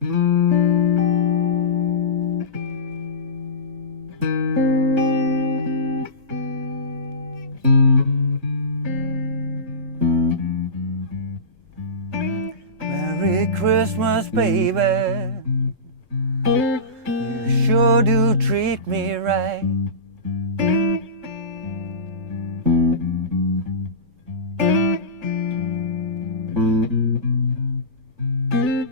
Merry Christmas, baby. You sure do treat me right.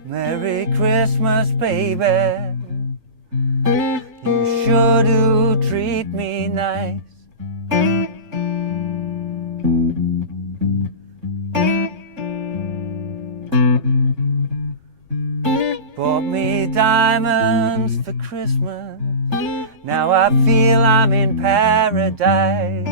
Merry Christmas, baby. You sure do treat me nice. Bought me diamonds for Christmas. Now I feel I'm in paradise.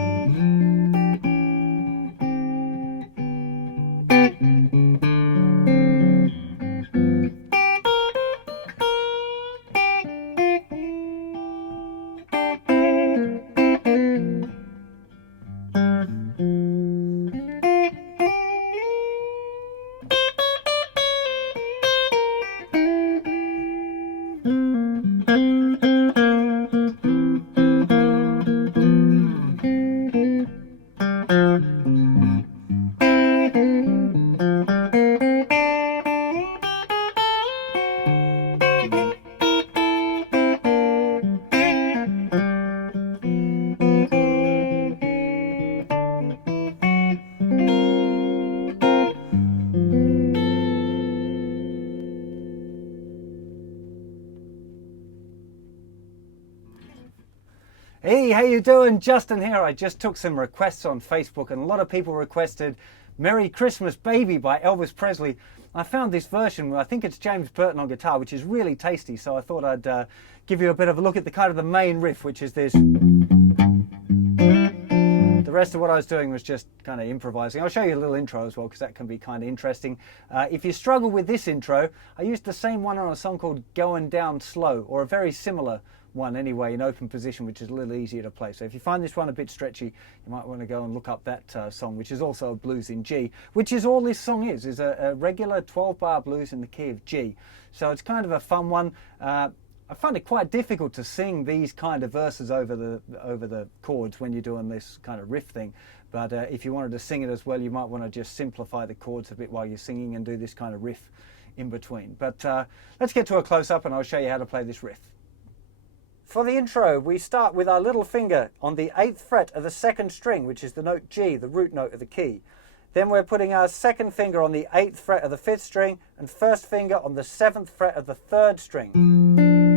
Hey, how you doing? Justin here. I just took some requests on Facebook and a lot of people requested Merry Christmas Baby by Elvis Presley. I found this version, I think it's James Burton on guitar, which is really tasty, so I thought I'd give you a bit of a look at the kind of the main riff, which is this. The rest of what I was doing was just kind of improvising. I'll show you a little intro as well, because that can be kind of interesting. If you struggle with this intro, I used the same one on a song called Going Down Slow, or a very similar one anyway, in open position, which is a little easier to play. So if you find this one a bit stretchy, you might want to go and look up that song, which is also a blues in G, which is all this song is a regular 12-bar blues in the key of G. So it's kind of a fun one. I find it quite difficult to sing these kind of verses over the chords when you're doing this kind of riff thing. But if you wanted to sing it as well, you might want to just simplify the chords a bit while you're singing and do this kind of riff in between. But let's get to a close-up and I'll show you how to play this riff. For the intro, we start with our little finger on the 8th fret of the 2nd string, which is the note G, the root note of the key. Then we're putting our 2nd finger on the 8th fret of the 5th string and 1st finger on the 7th fret of the 3rd string.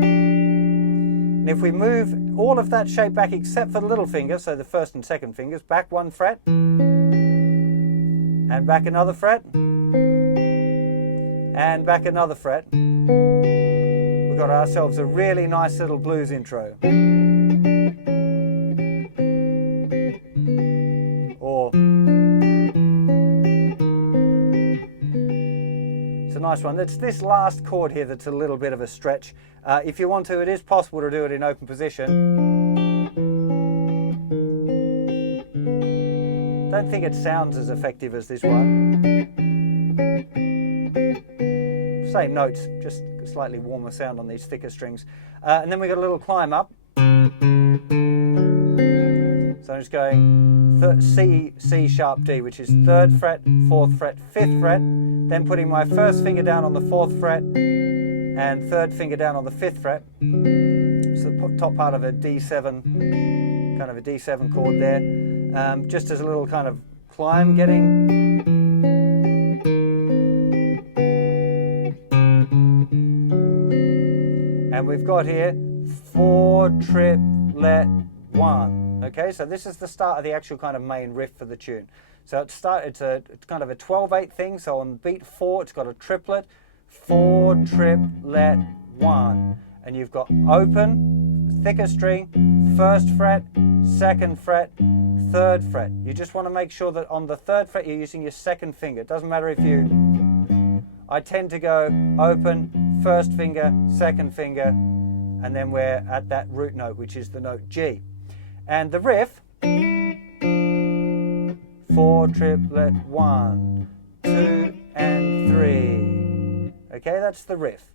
And if we move all of that shape back except for the little finger, so the 1st and 2nd fingers, back 1 fret, and back another fret, and back another fret, got ourselves a really nice little blues intro. Or it's a nice one. It's this last chord here that's a little bit of a stretch. If you want to, it is possible to do it in open position. Don't think it sounds as effective as this one. Same notes, just a slightly warmer sound on these thicker strings. And then we got a little climb up. So I'm just going C sharp D, which is 3rd fret, 4th fret, 5th fret. Then putting my 1st finger down on the 4th fret and 3rd finger down on the 5th fret. So the top part of a D7, kind of a D7 chord there. Just as a little kind of climb, getting. And we've got here 4 triplet 1. Okay, so this is the start of the actual kind of main riff for the tune. So it's kind of a 12/8 thing. So on beat 4, it's got a triplet, 4 triplet 1, and you've got open, thicker string, 1st fret, 2nd fret, 3rd fret. You just want to make sure that on the 3rd fret you're using your 2nd finger. It doesn't matter if you. I tend to go open, 1st finger, 2nd finger, and then we're at that root note, which is the note G. And the riff, 4 triplet 1, 2 and 3. Okay, that's the riff.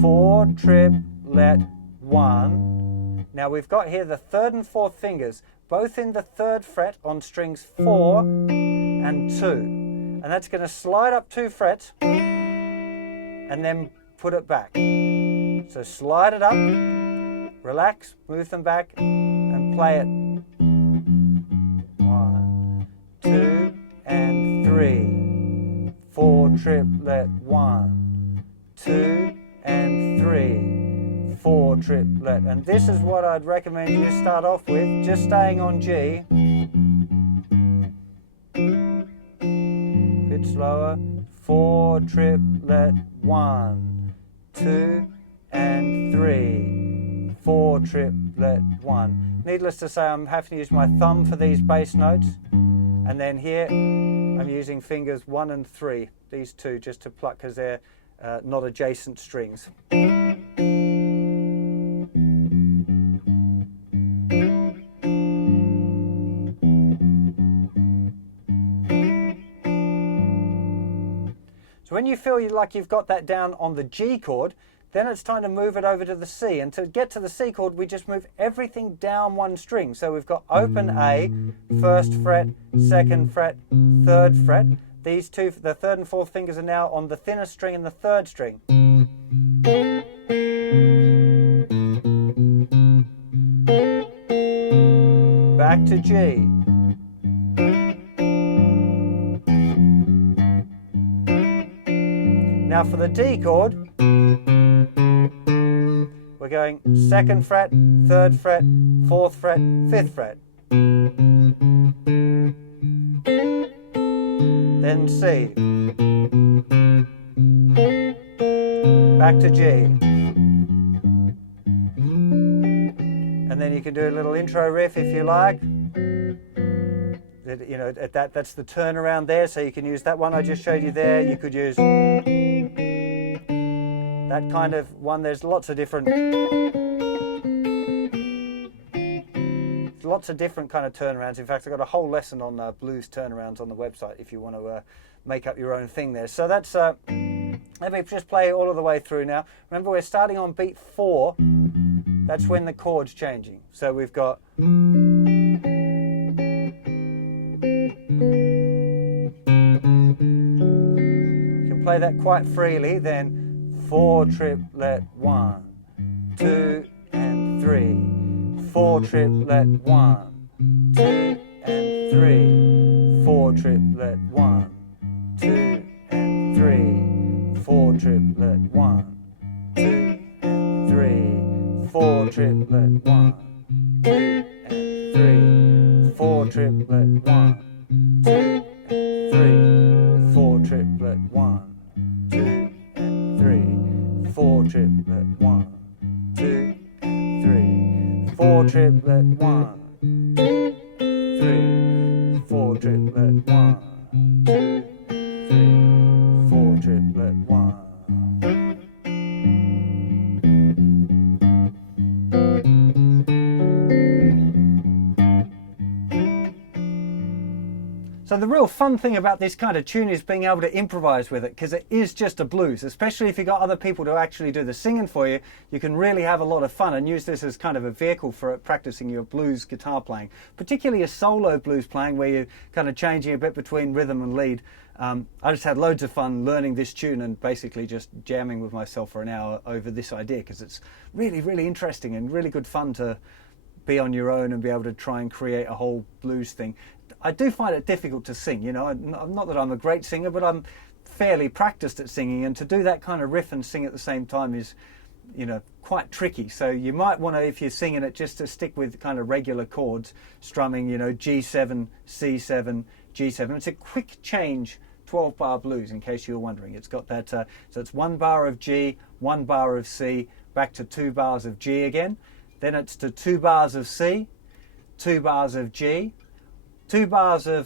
4 triplet 1. Now we've got here the 3rd and 4th fingers, both in the 3rd fret on strings 4 and 2. And that's going to slide up 2 frets and then put it back. So slide it up, relax, move them back, and play it. 1, 2, and 3. 4 triplet 1, 2, and 3. 4 triplet. And this is what I'd recommend you start off with, just staying on G. Bit slower. 4 triplet 1, 2, and 3. 4 triplet 1. Needless to say, I'm having to use my thumb for these bass notes. And then here, I'm using fingers 1 and 3, these two, just to pluck because they're not adjacent strings. So when you feel like you've got that down on the G chord, then it's time to move it over to the C. And to get to the C chord, we just move everything down one string. So we've got open A, 1st fret, 2nd fret, 3rd fret. These two, the 3rd and 4th fingers are now on the thinner string and the 3rd string. Back to G. Now for the D chord, we're going 2nd fret, 3rd fret, 4th fret, 5th fret. Then C. Back to G. And then you can do a little intro riff if you like. You know, that's the turnaround there, so you can use that one I just showed you there. You could use that kind of one. There's lots of different kind of turnarounds. In fact, I've got a whole lesson on blues turnarounds on the website if you want to make up your own thing there. So that's, let me just play all of the way through now. Remember, we're starting on beat 4. That's when the chord's changing. So we've got... play that quite freely, then 4 triplet 1, 2, and 3. 4 triplet 1, 2, and 3. 4 triplet 1, 2, and 3. 4 triplet 1, 2, and 3. 4 triplet 1, 2, and 3. 4 triplet 1, 2, and 3. 4 triplet 1. 2 and 3, 4 triplet 1, 2 and 3, 4 triplet 1, 2 and 3, 4 triplet 1, 2 and 3, 4 triplet 1. So the real fun thing about this kind of tune is being able to improvise with it, because it is just a blues. Especially if you've got other people to actually do the singing for you, you can really have a lot of fun and use this as kind of a vehicle for practicing your blues guitar playing. Particularly a solo blues playing where you're kind of changing a bit between rhythm and lead. I just had loads of fun learning this tune and basically just jamming with myself for an hour over this idea, because it's really, really interesting and really good fun to be on your own and be able to try and create a whole blues thing. I do find it difficult to sing, you know, not that I'm a great singer, but I'm fairly practiced at singing, and to do that kind of riff and sing at the same time is, you know, quite tricky. So you might want to, if you're singing it, just to stick with kind of regular chords, strumming, you know, G7, C7, G7. It's a quick change 12-bar blues, in case you were wondering. It's got that, so it's 1 bar of G, 1 bar of C, back to 2 bars of G again. Then it's to 2 bars of C, 2 bars of G, 1 bar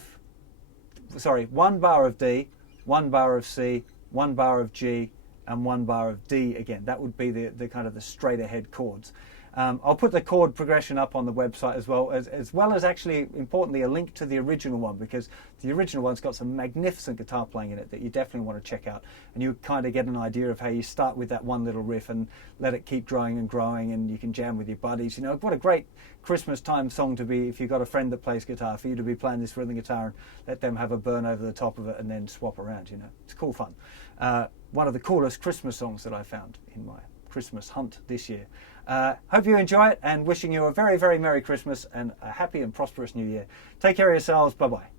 of D, 1 bar of C, 1 bar of G, and 1 bar of D again. That would be the kind of the straight ahead chords. I'll put the chord progression up on the website as well as actually, importantly, a link to the original one, because the original one's got some magnificent guitar playing in it that you definitely want to check out. And you kind of get an idea of how you start with that one little riff and let it keep growing and growing, and you can jam with your buddies. You know, what a great Christmas time song to be, if you've got a friend that plays guitar, for you to be playing this rhythm guitar and let them have a burn over the top of it and then swap around. You know, it's cool fun. One of the coolest Christmas songs that I found in my Christmas hunt this year. Hope you enjoy it, and wishing you a very, very Merry Christmas and a happy and prosperous New Year. Take care of yourselves. Bye-bye.